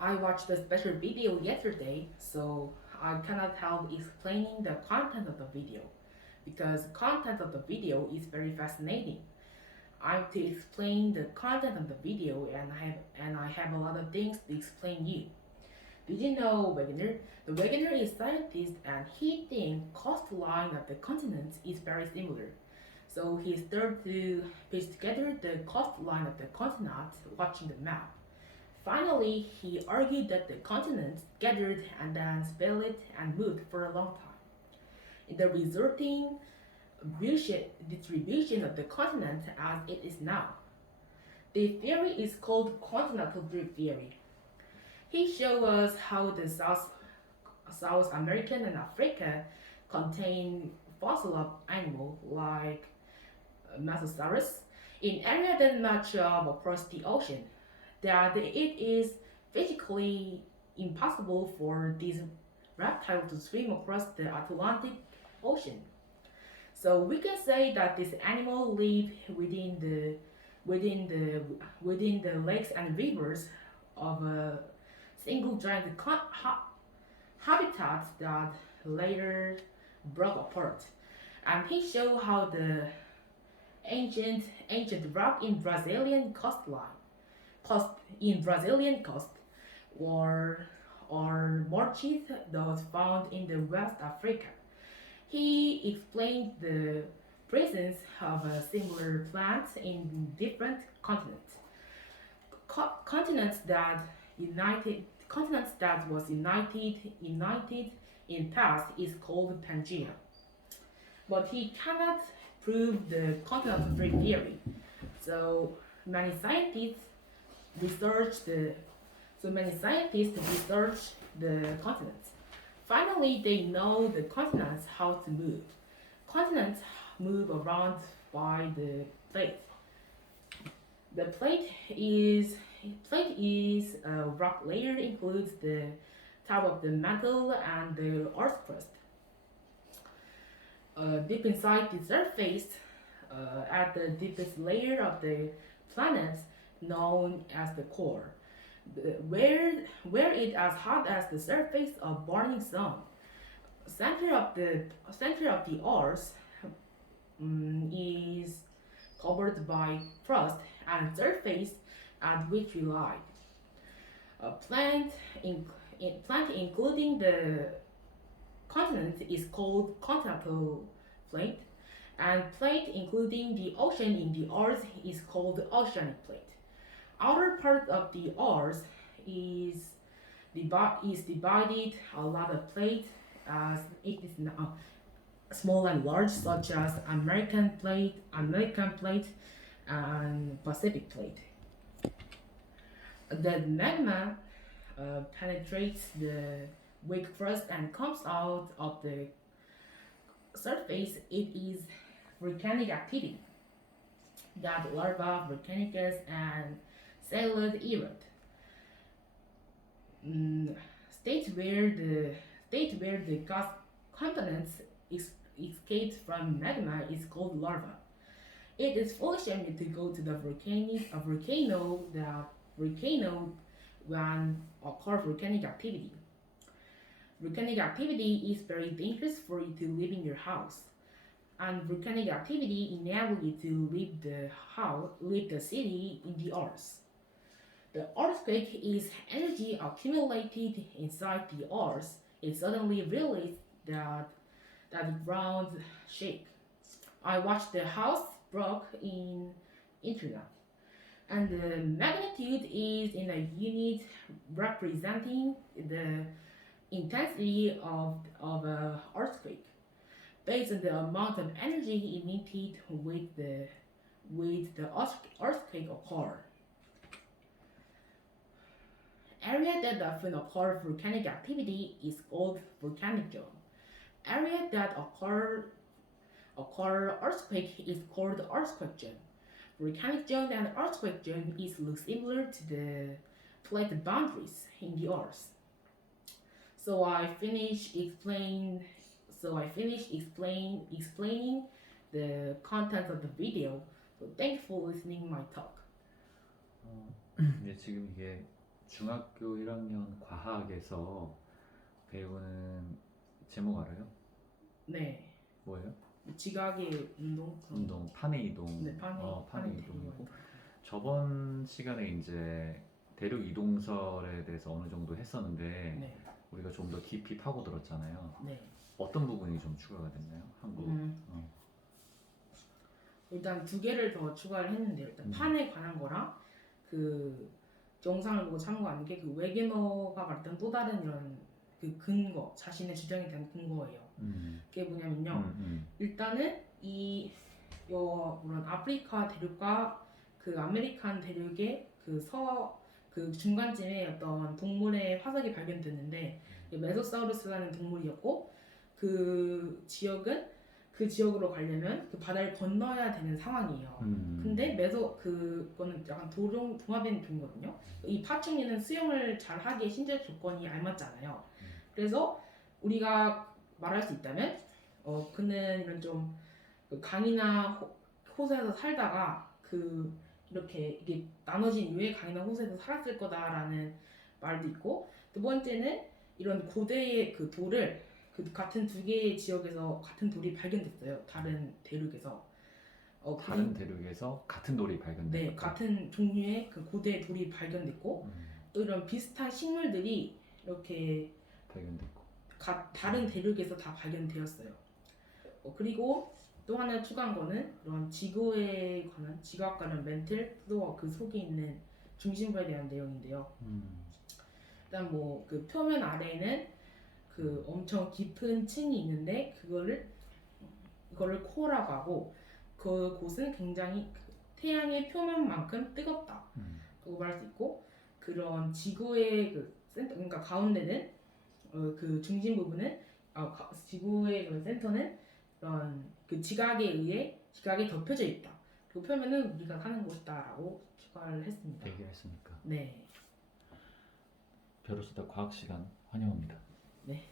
I watched a special video yesterday, so I cannot help explaining the content of the video because the content of the video is very fascinating. I have to explain the content of the video and I have a lot of things to explain you. Did you know Wegener? The Wegener is scientist and he thinks coastline of the continents is very similar. So he started to piece together the coastline of the continent watching the map. Finally, he argued that the continents gathered and then split and moved for a long time. In the resulting distribution of the continent as it is now. The theory is called continental drift theory. He showed us how the South American and Africa contain fossil of animals like Mesosaurus in area that much across the ocean, that it is physically impossible for these reptiles to swim across the Atlantic Ocean. So we can say that this animal live within the lakes and rivers of a single giant habitat that later broke apart. And he showed how the ancient rock in Brazilian coast or marshes that was found in the West Africa. He explained the presence of similar plants in different continents. Continents that was united in past is called Pangea. But he cannot prove the continental drift theory. So many scientists research the research the continents. Finally, they know the continents how to move. Continents move around by the plate. The plate is a rock layer includes the top of the mantle and the earth crust. Deep inside the surface, at the deepest layer of the planet, known as the core, where it as hot as the surface of burning sun. Center of the earth is covered by crust and surface at which we lie. A plant including the continent is called continental plate, and plate including the ocean in the earth is called oceanic plate. Outer part of the earth is divided a lot of plate as it is now small and large, such as American plate, and Pacific plate. The magma penetrates the weak crust and comes out of the surface. It is volcanic activity that larva, volcanicus, and salad erupt. Mm, state where the gas components escaped from magma is called larva. It is foolish to go to the volcano when occur volcanic activity. Volcanic activity is very dangerous for you to live in your house, and volcanic activity enables you to leave the city in the earth. The earthquake is energy accumulated inside the earth. It suddenly released that ground shake. I watched the house broke in internet, and the magnitude is in a unit representing the intensity of a earthquake based on the amount of energy emitted with the earthquake occur. Area that often occur volcanic activity is called volcanic zone. Area that occur earthquake is called earthquake zone. Volcanic zone and earthquake zone is look similar to the plate boundaries in the earth. So I finished explaining the content of the video. So thank you for listening my talk. 이제 지금 이게 중학교 1학년 과학에서 배우는 제목 알아요? 네. 뭐예요? 지각의 운동? 그런 거. 운동, 판의 이동. 네, 판의 판의 대리고 이동이고. 있다. 저번 시간에 이제 대륙 이동설에 대해서 어느 정도 했었는데 네. 우리가 좀 더 깊이 파고들었잖아요. 네. 어떤 부분이 좀 추가가 됐나요? 한국. 일단 두 개를 더 추가를 했는데 일단 판에 관한 거랑 그 영상을 보고 참고하는 게 그 웨게너가 말했던 또 다른 이런 그 근거, 자신의 주장에 대한 근거예요. 그게 뭐냐면요. 일단은 물론 아프리카 대륙과 그 아메리칸 대륙의 그 중간쯤에 어떤 동물의 화석이 발견됐는데 메소사우루스라는 동물이었고 그 지역은 그 지역으로 가려면 그 바다를 건너야 되는 상황이에요. 근데 그거는 약간 동합인 종이거든요. 이 파충류는 수영을 잘 하기에 신체 조건이 알맞잖아요. 그래서 우리가 말할 수 있다면, 그는 이런 좀 강이나 호수에서 살다가 이렇게 이게 나눠진 이후에 강이나 호수에서 살았을 거다라는 말도 있고, 두 번째는 이런 고대의 그 돌을 같은 두 개의 지역에서 같은 돌이 발견됐어요. 다른 대륙에서. 다른 대륙에서 같은 돌이 발견됐다. 네, 같은 종류의 그 고대 돌이 발견됐고 또 이런 비슷한 식물들이 이렇게 발견됐고 다른 대륙에서 다 발견되었어요. 그리고 또 하나 추가한 거는 이런 지구에 관한 지구학 관련 멘틀 또 그 속에 있는 중심부에 대한 내용인데요. 일단 뭐 그 표면 아래에는 그 엄청 깊은 층이 있는데 이거를 코어라고 하고 그곳은 굉장히 태양의 표면만큼 뜨겁다. 그거 말할 수 있고 그런 지구의 그 센터 그러니까 가운데는 그 중심 부분은 지구의 그런 센터는 그런 그 지각에 덮여져 있다. 그 표면은 우리가 사는 곳이다라고 추가를 했습니다. 얘기를 했으니까. 네. 벼루수다 과학 시간 환영합니다. 네.